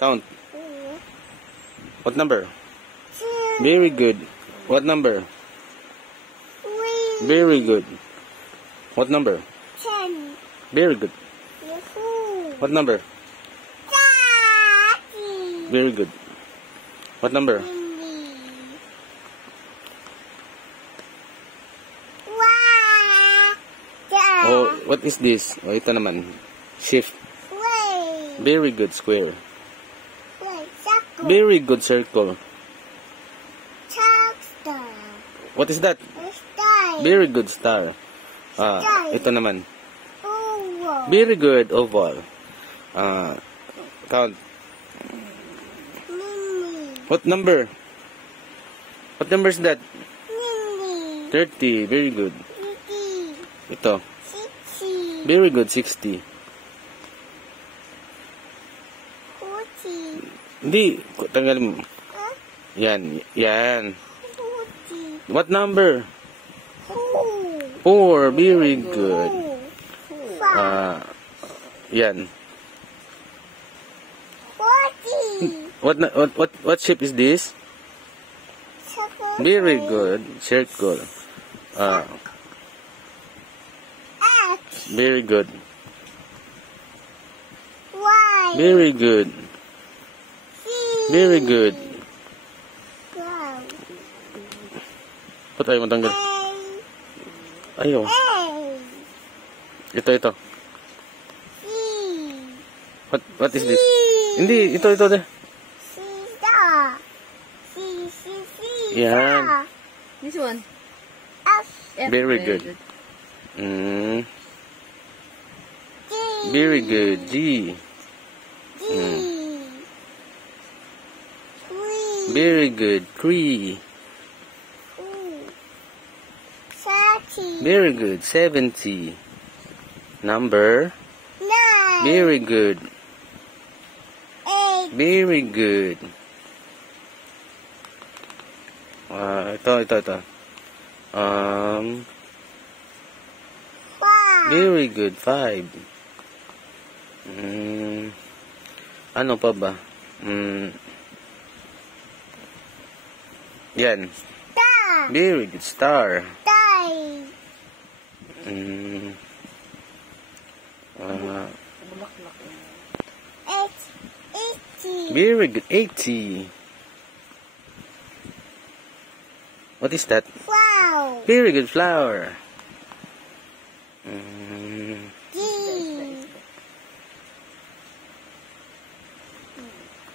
Count. What number? Very good. What number? Very good. What number? 10. Very good. What number? Very good. What number? Oh, what is this? Oh, ito naman. Shift. Very good, square. Very good, circle. What is that? Very good, star. Ito naman. Very good, oval. Count. What number? What number is that? 30. Very good. Ito. Very good, 60. Hindi. Tanggalin mo. Yan. Yan. What number? 4. Very good. Yan. 40. What shape is this? Very good. Circle. Very good. Y. Very good. Very good. Ba't ayaw matanggal? Ayaw. Ito. What is this? Hindi, ito. Yan. This one. F. Very good. Very good. G. Very good. 3. 30. Very good. 70. Number. 9. Very good. 8. Very good. Ito. 5. Very good. 5. Ano pa ba? Yan. Star. Very good. Star. 10. 80. Very good. 80. What is that? Wow. Very good. Flower. G.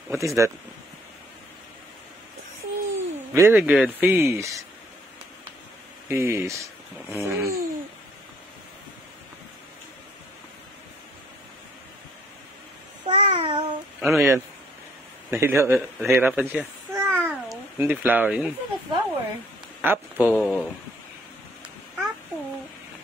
What is that? C. Very good. Fish. Fish. C. Wow. Ano yan? Nahirapan siya. Wow. Hindi flower yun. It's like a flower. Apple.